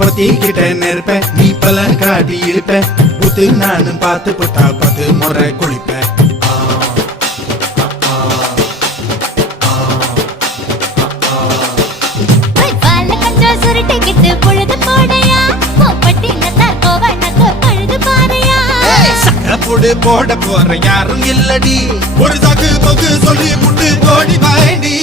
பத்திக்கிட்ட நெருப்ப நீ பல காட்டி இருப்ப புத்து நானும் பார்த்து புட்டா 10 முறை குளிப்ப போட போற யாரும் இல்லடி ஒரு சாக்கு போக்கு சொல்லி புட்டு ஓடி வாண்டி